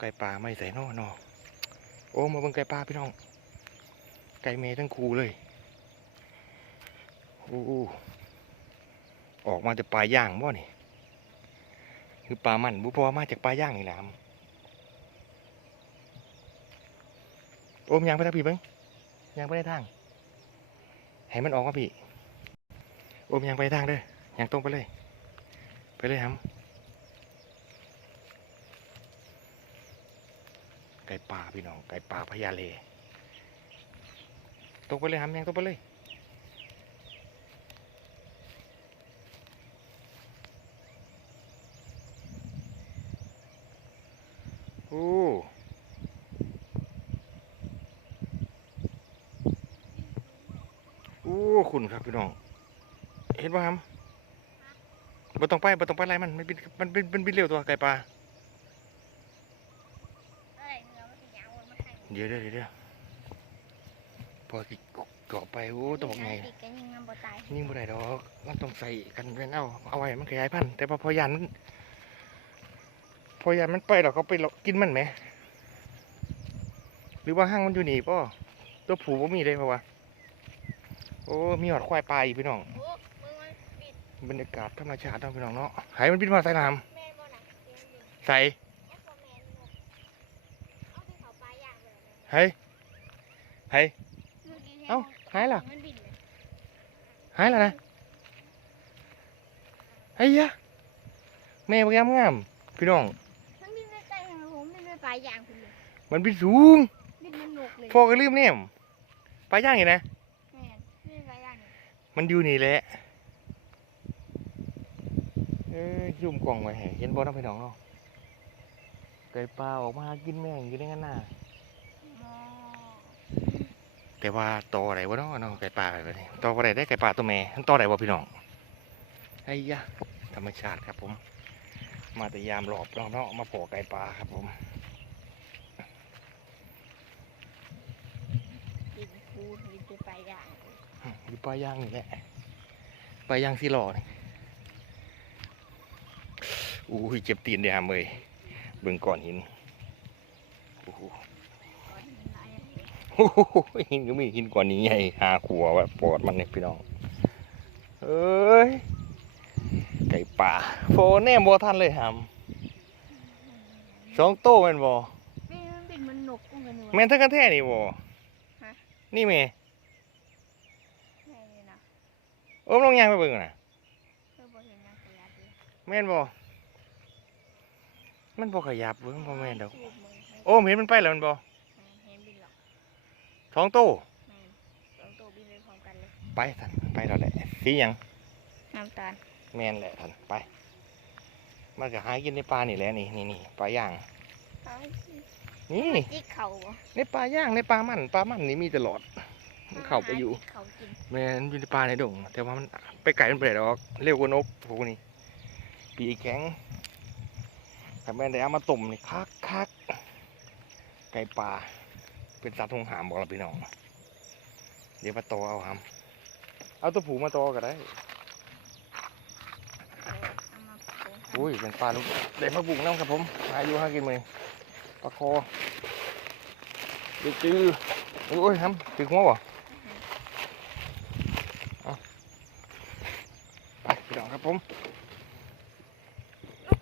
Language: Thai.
ไก่ป่าไม่ใส่นอนอโอ้มาเบิ่งไก่ป่าพี่น้อง ไก่เมย์ทั้งคูเลยโอ้ออกมาจากปลาย่างบ่นี่คือปลามันบุพอมาจากปลาย่างนี่แหละโอ้มยางไปทางพี่เบิ้งยางไปได้ทาง ให้มันออกมาพี่ โอ้มยางไปทางเด้อยางตรงไปเลย ไปเลยครับ ไก่ป่าพี่น้อง ไก่ป่าพญาเลตรงไปเลยครับยังตรงไปเลย โอ้โอ้คุณครับพี่น้อง เห็นป่ะครับบ่ต้องไปบ่ต้องไปไล่มันมันบินมันบินมันบินเร็วตัวไก่ป่า อะไรเนื้อมันจะยาวมันให้ เดี๋ยวเดี๋ยวเดี๋ยวเดี๋ยวพอสิเกาะไปโอ้ตกไงติดกันยิงมันบ่ตายยิ่งบ่ได้ดอกมันต้องใส่กันเป็นเอาเอาไว้มันขยายพันธุ์แต่พอพอยันมันพอยันมันไปดอกเขาไปหลอกกินมันไหม หรือว่าห้างมันอยู่นี่ป่อตัวผูบ่มีเลยเพราะว่าโอ้มีหอดควายปลาอีกพี่น้องโอ้มึงมันบิดบรรยากาศธรรมชาติเนาะพี่น้องเนาะหายมันบินมาใส่น้แม่นบ่น่ะเสียงบิดำใส่ แอปเปิลแมนบ่เอาที่เขาปลาย่างไปแล้ว เฮ้ยเฮ้ยเอ้าหายละมันบินเลยหายแล้วนะเฮ้ยยะแม่บ่งามงามพี่น้องมันบินไปใกล้ๆผมบินไปปลาย่างคุณเลยมันบินสูงบินมันหนกเลยพอก็ลืมเนี่ยปลาย่างอยู่นะม่นบินปลาย่างเนี่ยมันอยู่นี่แหละเอ้ยยุ่มกล่องไว้ให้เห็นบ่น้องพี่น้องเนาะไก่ปลาออกมาหากินแม่งอยู่ในงั้นน่ะ แต่ว่าตอไหนวะเนาะเนาะไก่ปลาแบบนี้ตออะไรได้ไก่ปลาตัวแม่ทั้งตอไหนวะพี่น้องไอ้ยะธรรมชาติครับผม มาแต่ยามหลอบเนาะเนาะมาปอไก่ปลาครับผมบินฟูบินไปปลาย่างอยู่ปลาย่างนี่แหละปลาย่างสีหล่อนี่อู้ยเจ็บตีนเดียวเมยเบิ่งก่อนหินโอ้โห หหินก็มีหินก่อนนี้ใหญ่หาขัวว่าปอดมันเนี่ยพี่น้องเอ้ยไก่ป่าโฟแน่บ่ทันเลยหำสองโต้แม่นบ่แม่มันบินมันหนกกุ้งกันอยู่แม่นทั้งกันแท้นี่บ่ฮะนี่แม่แม่นี่นะโอ้มลองย่างไปเบิ่งน่ะเพื่อบ่เห็นนะขยับเลยแม่นบ่มันบ่ขยับเบิ่งบ่แม่นดอกสูบมือให้โอ้มเห็นมันไปแล้วแมันบ่ เห็นบินหรอก สองโต้แม่นสองตัวบินไปพร้อมกันเลยไปท่านไปแล้วแหละสีหยังน้ำตาลแม่นแหละท่านไปมันก็หากินในป่านี่แหละนี่นี่นี่ปลาย่างเขาให้นี่ จิกเขาบ่ในปลาย่างในปลามันปลามันนี่มีตลอดมันเข้าไปอยู่ จิกเขากินแม่นอยู่ในป่าในดง แต่ว่ามันไปไกลมันไปได้ดอกเร็วกว่านกพวกนี้ปีกแข็งแต่แม่นได้เอามาต้มนี่คักคักไก่ป่า เป็นสัตว์ทงหามบอกเราพี่น้อง เดี๋ยวมาโตอเอาหามเอาตัวผูมาโตอก็ได้เอามาปรุงให้อุ้ยเป็นปลาลูกได้มาบุกน้ำครับผมหาอยู่หากินมือปลาคอเดือจื้อโอ้ยทำถึงหัวบ่เอาไปพี่น้องครับผม